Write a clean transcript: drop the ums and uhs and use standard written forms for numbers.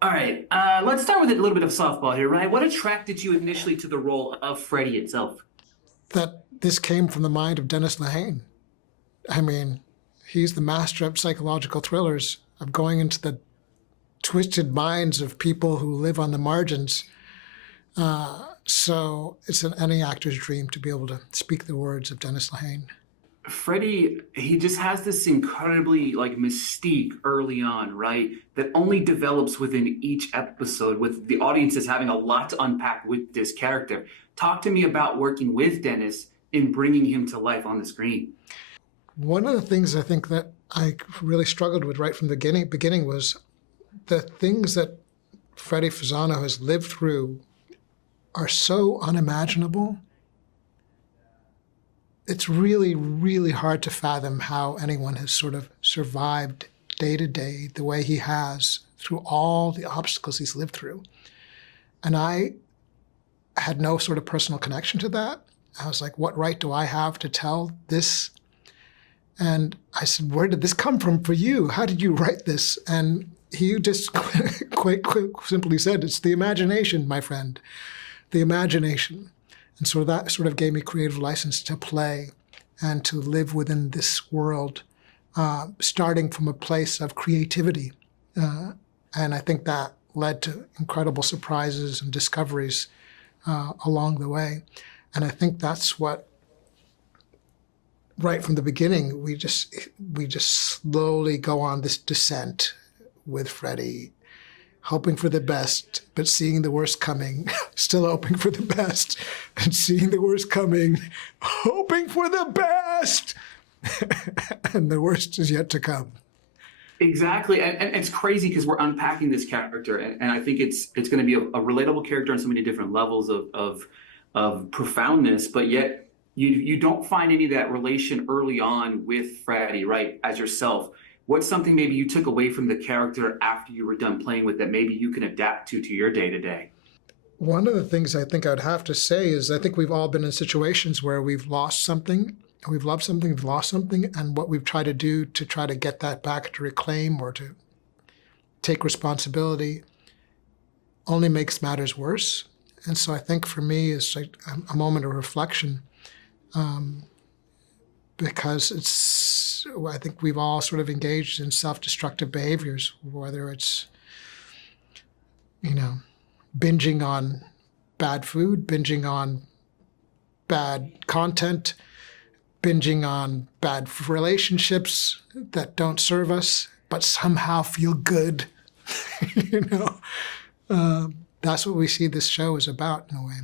All right, let's start with a little bit of softball here, right? What attracted you initially to the role of Freddy itself? That this came from the mind of Dennis Lehane. I mean, he's the master of psychological thrillers, of going into the twisted minds of people who live on the margins. So it's any actor's dream to be able to speak the words of Dennis Lehane. Freddy, he just has this incredibly like mystique early on, right? That only develops within each episode, with the audiences having a lot to unpack with this character. Talk to me about working with Dennis in bringing him to life on the screen. One of the things I think that I really struggled with right from the beginning was the things that Freddie Fasano has lived through are so unimaginable. It's really, really hard to fathom how anyone has sort of survived day to day the way he has through all the obstacles he's lived through. And I had no sort of personal connection to that. I was like, what right do I have to tell this? And I said, where did this come from for you? How did you write this? And he just quite simply said, it's the imagination, my friend, the imagination. And so that sort of gave me creative license to play and to live within this world, starting from a place of creativity. And I think that led to incredible surprises and discoveries along the way. And I think that's what, right from the beginning, we just slowly go on this descent with Freddie, hoping for the best, but seeing the worst coming, still hoping for the best, and seeing the worst coming, hoping for the best, and the worst is yet to come. Exactly, and it's crazy because we're unpacking this character, and I think it's going to be a relatable character on so many different levels of profoundness, but yet you don't find any of that relation early on with Freddy, right? As yourself, what's something maybe you took away from the character after you were done playing with that maybe you can adapt to your day to day? One of the things I think I'd have to say is I think we've all been in situations where we've lost something, we've loved something, we've lost something, and what we've tried to do to try to get that back, to reclaim or to take responsibility, only makes matters worse. And so I think for me, it's like a moment of reflection, because I think we've all sort of engaged in self-destructive behaviors, whether it's, binging on bad food, binging on bad content, binging on bad relationships that don't serve us, but somehow feel good. That's what we see this show is about in a way.